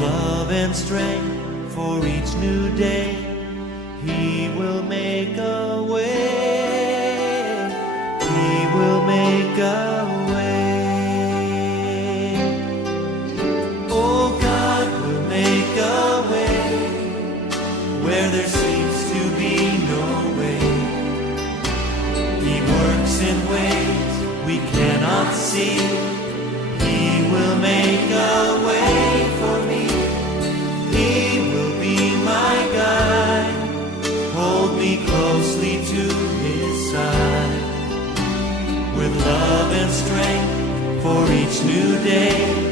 love and strength for each new day. He will make a way. He will make a way. Oh, God will make a way where there seems to be no way. He works in ways we cannot see. He will make a way for me. He will be my guide. Hold me closely to His side. With love and strength for each new day.